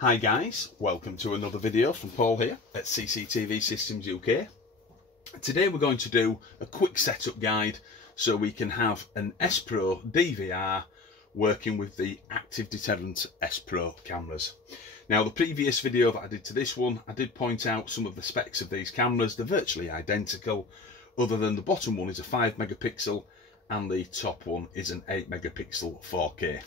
Hi guys, welcome to another video from Paul here at CCTV Systems UK. Today we're going to do a quick setup guide so we can have an Spro DVR working with the Active Deterrent Spro cameras. Now the previous video that I did to this one, I did point out some of the specs of these cameras. They're virtually identical, other than the bottom one is a 5 megapixel and the top one is an 8 megapixel 4K.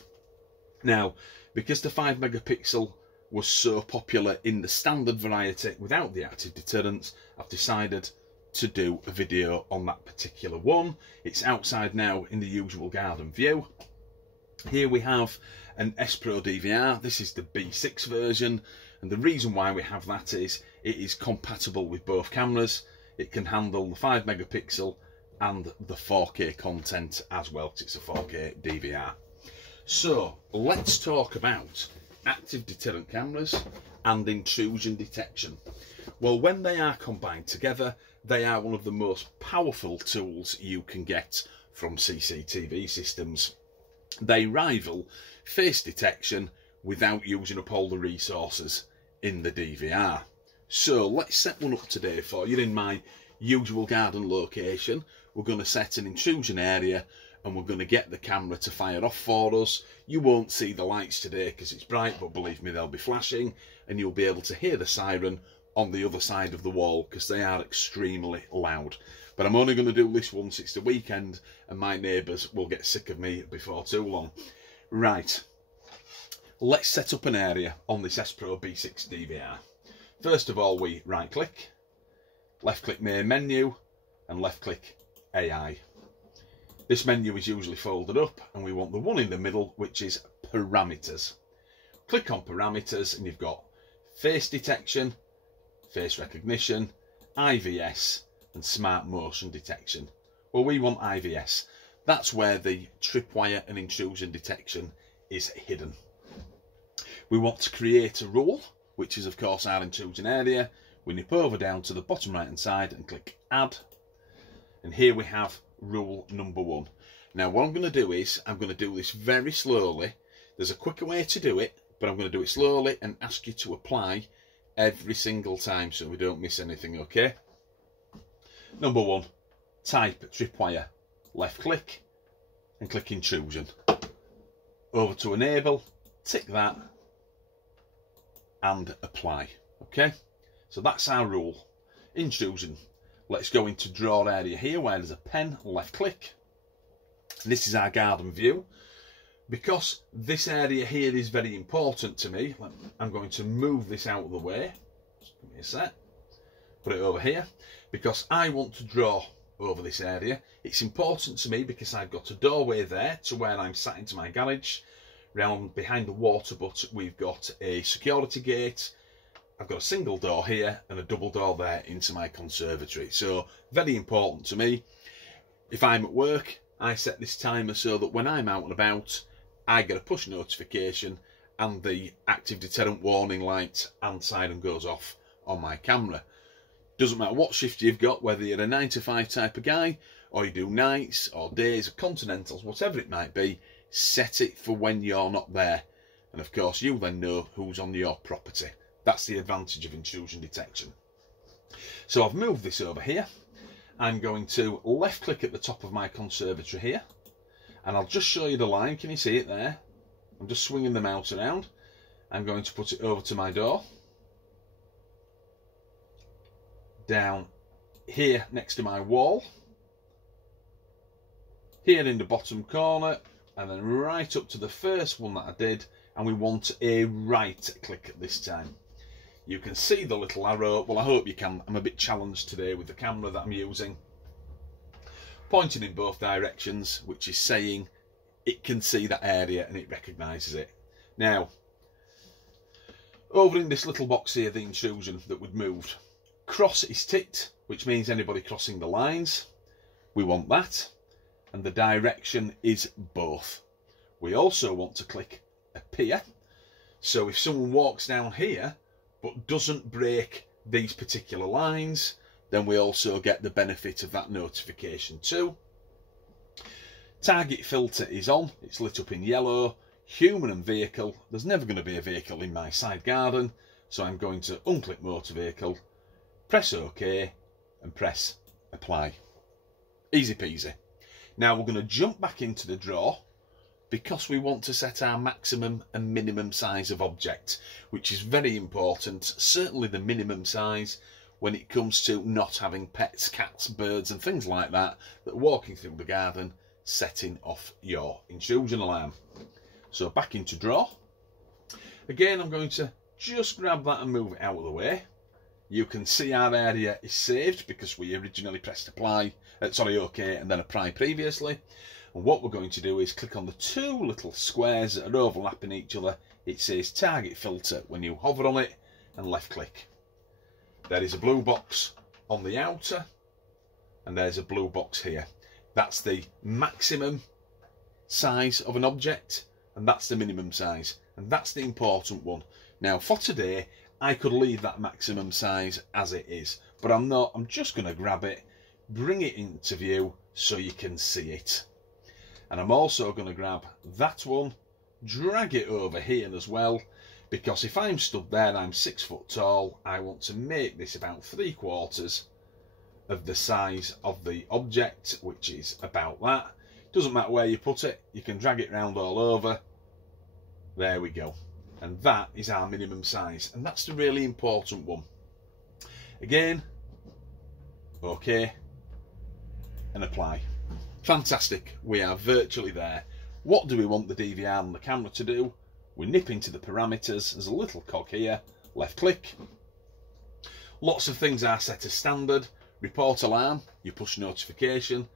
Now, because the 5 megapixel was so popular in the standard variety without the active deterrence, I've decided to do a video on that particular one. It's outside now in the usual garden view. Here we have an Spro DVR. This is the B6 version, and the reason why we have that is it is compatible with both cameras. It can handle the 5 megapixel and the 4K content as well, because it's a 4K DVR. So let's talk about active deterrent cameras and intrusion detection. Well, when they are combined together, they are one of the most powerful tools you can get from CCTV systems. They rival face detection without using up all the resources in the DVR. So let's set one up today for you in my usual garden location. We're going to set an intrusion area and we're going to get the camera to fire off for us. You won't see the lights today because it's bright, but believe me, they'll be flashing, and you'll be able to hear the siren on the other side of the wall because they are extremely loud. But I'm only going to do this once. It's the weekend and my neighbours will get sick of me before too long. Right, let's set up an area on this Spro B6 DVR. First of all, we right click, left click main menu and left click AI. This menu is usually folded up and we want the one in the middle, which is parameters. Click on parameters and you've got face detection, face recognition, IVS and smart motion detection. Well, we want IVS. That's where the tripwire and intrusion detection is hidden. We want to create a rule, which is of course our intrusion area. We nip over down to the bottom right hand side and click add. And here we have rule number 1. Now what I'm going to do is I'm going to do this very slowly. There's a quicker way to do it, but I'm going to do it slowly and ask you to apply every single time so we don't miss anything, okay? Number 1, type tripwire, left click and click intrusion. Over to enable, tick that and apply, okay? So that's our rule. Intrusion. Let's go into draw area here where there's a pen, left click. This is our garden view. Because this area here is very important to me, I'm going to move this out of the way. Just give me a sec. Put it over here. Because I want to draw over this area. It's important to me because I've got a doorway there to where I'm sat into my garage. Round behind the water butt we've got a security gate. I've got a single door here and a double door there into my conservatory. So very important to me. If I'm at work, I set this timer so that when I'm out and about, I get a push notification and the active deterrent warning light and siren goes off on my camera. Doesn't matter what shift you've got, whether you're a 9 to 5 type of guy, or you do nights or days or continentals, whatever it might be, set it for when you're not there. And of course, you then know who's on your property. That's the advantage of intrusion detection. So I've moved this over here. I'm going to left click at the top of my conservatory here. And I'll just show you the line. Can you see it there? I'm just swinging the mouse around. I'm going to put it over to my door. Down here next to my wall. Here in the bottom corner. And then right up to the first one that I did. And we want a right click at this time. You can see the little arrow. Well, I hope you can. I'm a bit challenged today with the camera that I'm using. Pointing in both directions, which is saying it can see that area and it recognises it. Now, over in this little box here, the intrusion that we'd moved. Cross is ticked, which means anybody crossing the lines. We want that. And the direction is both. We also want to click appear. So if someone walks down here, but doesn't break these particular lines, then we also get the benefit of that notification too. Target filter is on, it's lit up in yellow. human and vehicle. There's never going to be a vehicle in my side garden, so I'm going to unclick motor vehicle, press OK and press apply. Easy peasy. Now we're going to jump back into the drawer because we want to set our maximum and minimum size of object, which is very important, certainly the minimum size when it comes to not having pets, cats, birds and things like that that are walking through the garden setting off your intrusion alarm. So back into drawer. Again, I'm going to just grab that and move it out of the way. You can see our area is saved because we originally pressed OK and then apply previously. And what we're going to do is click on the two little squares that are overlapping each other. It says target filter when you hover on it and left click. There is a blue box on the outer and there's a blue box here. That's the maximum size of an object and that's the minimum size, and that's the important one. Now for today I could leave that maximum size as it is, but I'm not. I'm just going to grab it, bring it into view so you can see it. And I'm also going to grab that one, drag it over here as well, because if I'm stood there and I'm 6 foot tall, I want to make this about 3/4 of the size of the object, which is about that. Doesn't matter where you put it, you can drag it around all over. There we go. And that is our minimum size, and that's the really important one. Again, OK and apply. Fantastic, we are virtually there. What do we want the DVR and the camera to do? We nip into the parameters, there's a little cog here, left click. Lots of things are set as standard. Report alarm, your push notification,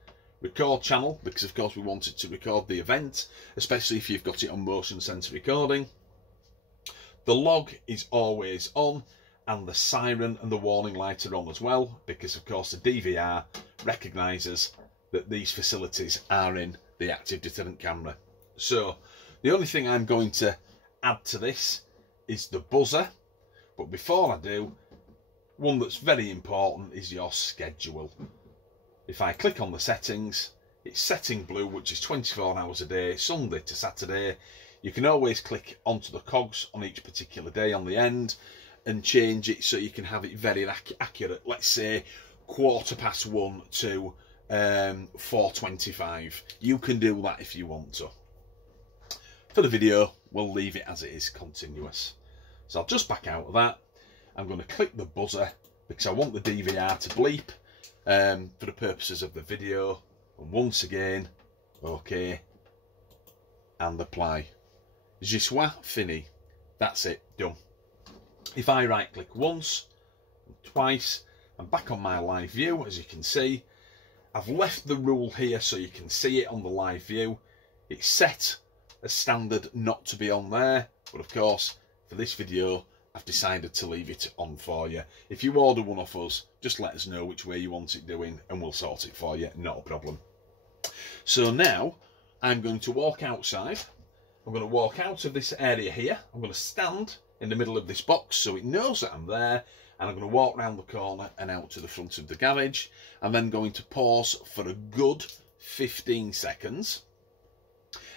record channel, because of course we want it to record the event, especially if you've got it on motion sensor recording. The log is always on, and the siren and the warning light are on as well, because of course the DVR recognises that these facilities are in the active deterrent camera. So the only thing I'm going to add to this is the buzzer, but before I do, one that's very important is your schedule. If I click on the settings, it's setting blue, which is 24 hours a day, Sunday to Saturday. You can always click onto the cogs on each particular day on the end and change it so you can have it very accurate. Let's say 1:15 to 4:25. You can do that if you want to. For the video, we'll leave it as it is, continuous. So I'll just back out of that. I'm going to click the buzzer because I want the DVR to bleep for the purposes of the video. And once again, OK and apply. Je suis fini. That's it, done. If I right click once, twice, I'm back on my live view. As you can see, I've left the rule here so you can see it on the live view. It's set as standard not to be on there, but of course for this video I've decided to leave it on for you. If you order one off us, just let us know which way you want it doing and we'll sort it for you, not a problem. So now I'm going to walk outside. I'm going to walk out of this area here. I'm going to stand in the middle of this box so it knows that I'm there, and I'm going to walk round the corner and out to the front of the garage. I'm then going to pause for a good 15 seconds,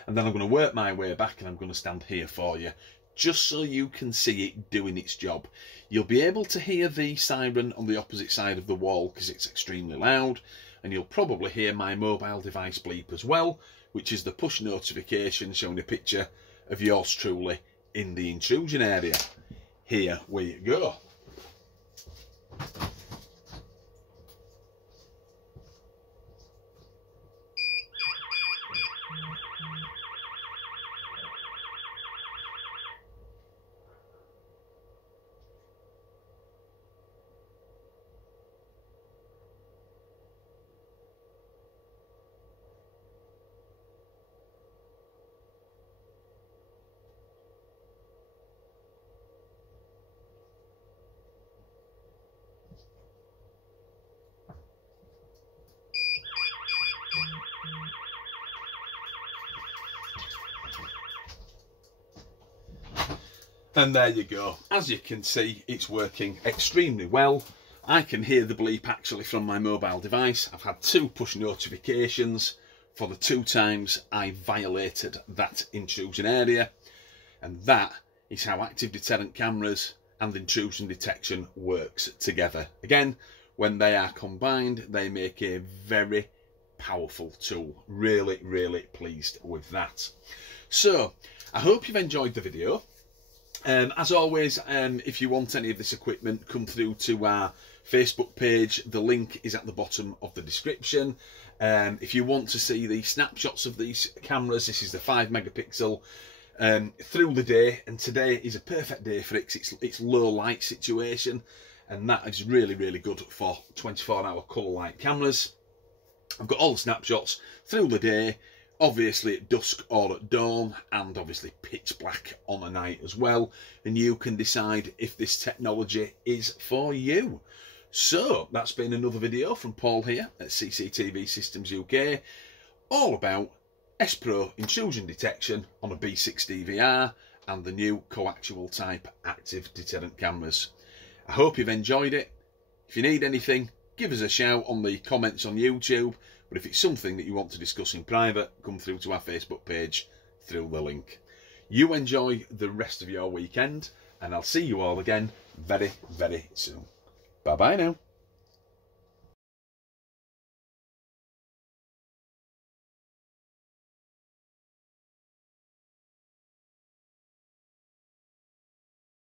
and then I'm going to work my way back and I'm going to stand here for you, just so you can see it doing its job. You'll be able to hear the siren on the opposite side of the wall because it's extremely loud, and you'll probably hear my mobile device bleep as well, which is the push notification showing a picture of yours truly in the intrusion area. Here we go. And there you go. As you can see, it's working extremely well. I can hear the bleep actually from my mobile device. I've had 2 push notifications for the 2 times I violated that intrusion area. And that is how active deterrent cameras and intrusion detection works together. Again, when they are combined, they make a very powerful tool. Really, really pleased with that. So, I hope you've enjoyed the video. As always, if you want any of this equipment, come through to our Facebook page. The link is at the bottom of the description. If you want to see the snapshots of these cameras, this is the 5 megapixel through the day, and today is a perfect day for it. It's low light situation, and that is really, really good for 24-hour colour light cameras. I've got all the snapshots through the day, obviously at dusk or at dawn, and obviously pitch black on a night as well, and you can decide if this technology is for you. So that's been another video from Paul here at CCTV Systems UK, all about Spro intrusion detection on a B6 DVR and the new coaxial type active deterrent cameras. I hope you've enjoyed it. If you need anything, give us a shout on the comments on YouTube, but if it's something that you want to discuss in private, come through to our Facebook page through the link. You enjoy the rest of your weekend, and I'll see you all again very, very soon. Bye bye now.